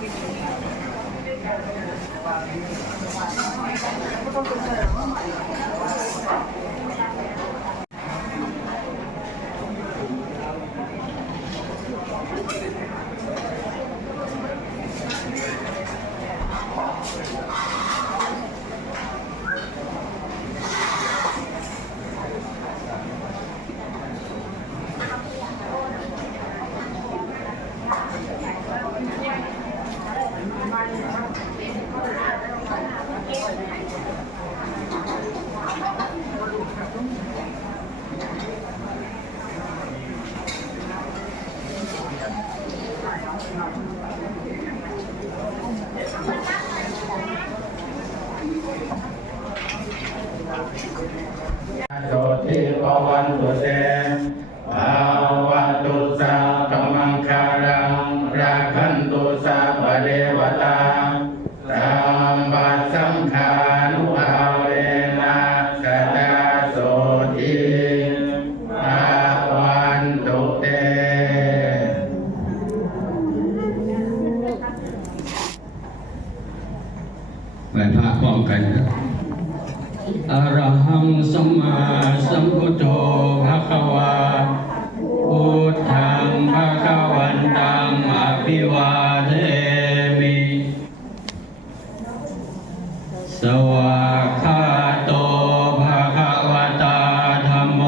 Thank you. โสติภวันตุเต รังราคันตุสัพพะเทวตาสัมบัสสังฆานุภาเวนะสตตาโสติภาวันตุเตไหว้พระพร้อมกันครับอรหังสัมมาสัมพุทโธภะคะวา ภิวาเทมิ สวากขาโตภะคะวะตาธัมโม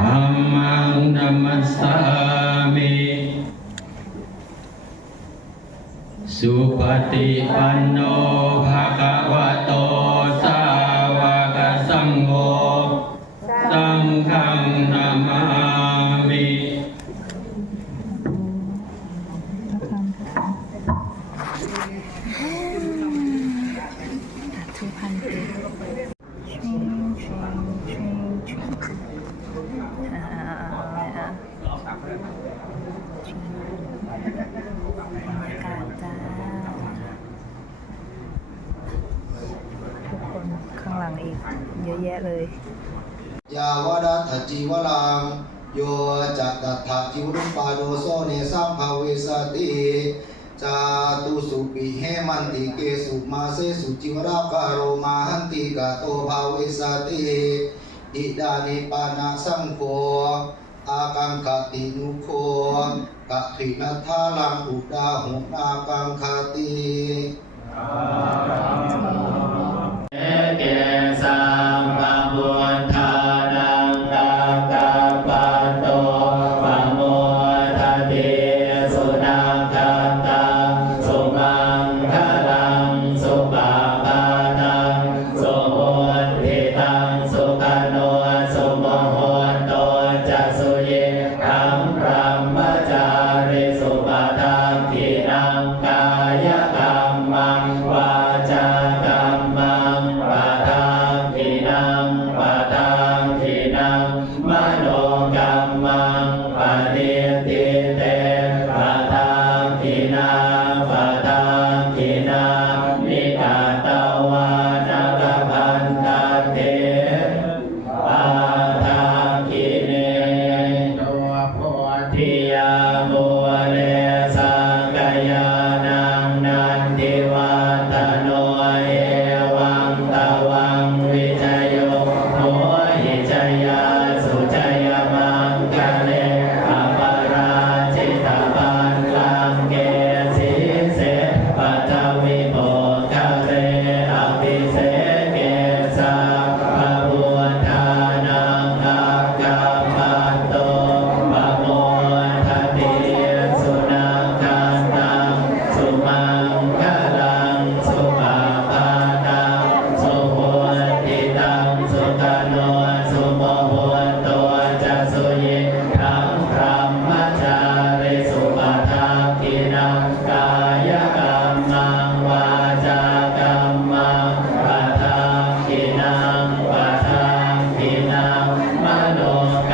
ธัมมังนัมมัสามิ สุปฏิปันโนภะคะวะโตสาวกสังโฆสังฆังนามามิ ทุพันธุ์ชิงชิงชิงชิงอ่าอ่าชิงบรรยากาศจ้าทุกคนข้า งหลังอีกเยอะแยะเลย ยาวรัตจีวรังโยจัตตัทธจิวรุปาโดโซเนสัมภเวสติจาตุสุปิเหมันติเกสุมาเสสุจิวราคารมาหันติกาโตภาเวสติอิดานิปานาสังโฆอากังคตินุโคกะขินัทธาลังอุดาหุนากังคติ Lord.